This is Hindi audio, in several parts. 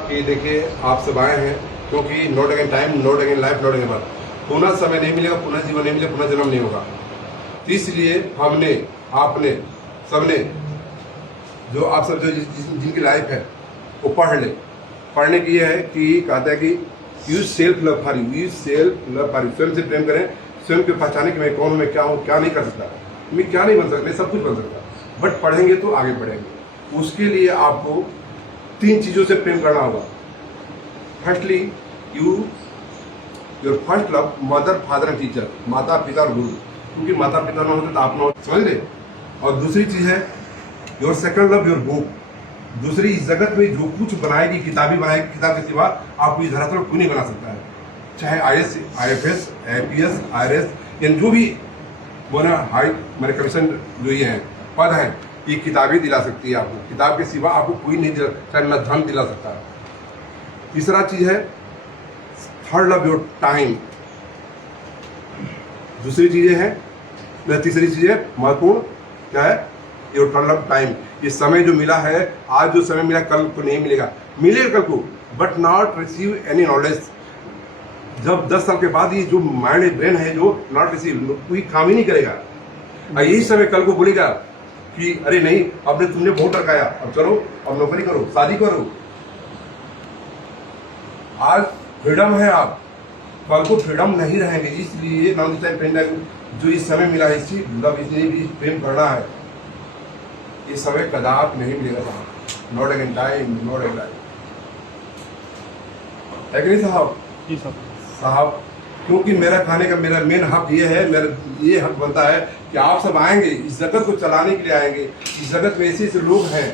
कि देखिए आप सब आए हैं क्योंकि not again time, not again life, not again birth. पुनः समय नहीं मिलेगा, पुनः जीवन नहीं मिलेगा, पुनः जन्म नहीं होगा। तो इसलिए हमने, आपने, सबने, जो आप सब जो जिनकी लाइफ है वो पढ़ ले। पढ़ने की ये है कि कहता है कि use self love for you, use self love for you. स्वयं से प्रेम करें, स्वयं को पहचाने कि मैं कौन हूँ, मैं क्या हूँ, क्या नहीं कर सकता, मैं क्या नहीं बन सकता, मैं सब कुछ बन सकता। बट पढ़ेंगे तो आगे बढ़ेंगे। उसके लिए आपको 3 चीज़ों से प्रेम करना होगा। Firstly your first love mother, father and teacher, माता पिता और गुरु, क्योंकि माता पिता ना होते तो आप ना, समझ रहे। और दूसरी चीज़ है your second love your book. दूसरी, इस जगत में जो कुछ बनाएगी, किताबी बनाएगी, किताब के सिवा आपको इस धरातल कोई नहीं बना सकता है। चाहे IAS, IFS, APS, IRS, यानी जो भी बोले हाई मेरे कमीशन जो ये हैं पद हैं, ये किताबें दिला सकती है आपको। किताब के सिवा आपको कोई नहीं दिला, चाहे न धन दिला सकता है। तीसरा चीज़ है थर्ड लव योर टाइम। दूसरी चीज़ें हैं, तीसरी चीज़ है महत्वपूर्ण क्या है, योर थर्ड लव टाइम। ये समय जो मिला है, आज जो समय मिला कल को नहीं मिलेगा, मिलेगा कल को, but not receive any knowledge. जब 10 साल के बाद ये जो माइंड ब्रेन है जो नॉट रिसीव, कोई काम ही नहीं करेगा। और यही समय कल को बोलेगा कि अरे नहीं, अब तुमने बहुत रखाया, अब चलो, अब नौकरी करो, शादी करो। आज फ्रीडम है, आप कल को फ्रीडम नहीं रहेंगे। इसलिए जो इस समय मिला है, इसी लव, इसलिए भी प्रेम करना है। ये समय कदाप नहीं मिलेगा साहब, not again time, not again life. है कि नहीं साहब? जी साहब, क्योंकि मेरा खाने का मेरा मेन हक ये है, मेरा ये हक बनता है कि आप सब आएंगे, इस जगत को चलाने के लिए आएंगे। इस जगत में ऐसे ऐसे लोग हैं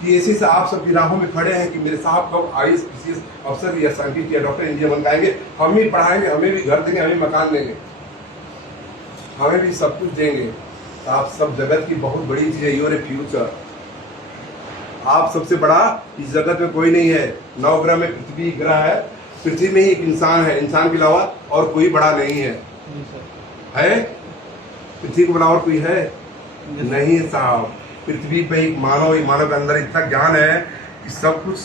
कि ऐसे से आप सब की राहों में खड़े हैं कि मेरे साहब कब IAS PCS अफसर या साइंटिस्ट या डॉक्टर इंजीनियर बन पाएंगे। हम ही पढ़ाएंगे, हमें भी घर देंगे, हमें मकान देंगे, हमें भी सब कुछ देंगे। तो आप सब जगत की बहुत बड़ी चीज़ है, योर फ्यूचर। आप सबसे बड़ा इस जगत में कोई नहीं है। 9 ग्रह में पृथ्वी ग्रह है, पृथ्वी में ही एक इंसान है, इंसान के अलावा और कोई बड़ा नहीं है। है पृथ्वी के अलावा और कोई है नहीं है साहब। पृथ्वी पे एक मानव, एक मानव के अंदर इतना ज्ञान है कि सब कुछ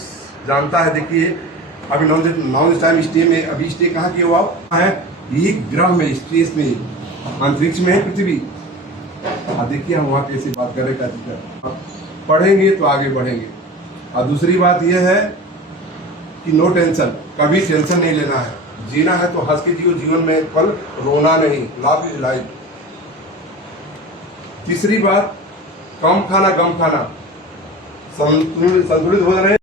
जानता है। देखिए अभी नॉन टाइम स्टे में, अभी स्टे कहाँ किए हो आप? है ये ग्रह में, स्पेस में, अंतरिक्ष में है पृथ्वी। देखिए हम वहाँ कैसे बात कर रहे हैं। पढ़ेंगे तो आगे बढ़ेंगे। और दूसरी बात यह है कि नो टेंशन, कभी टेंशन नहीं लेना है। जीना है तो हंस के जियो, जीवन में पल रोना नहीं, लाभ इज लाइफ। तीसरी बात, कम खाना गम खाना, संतुलित भोजन है।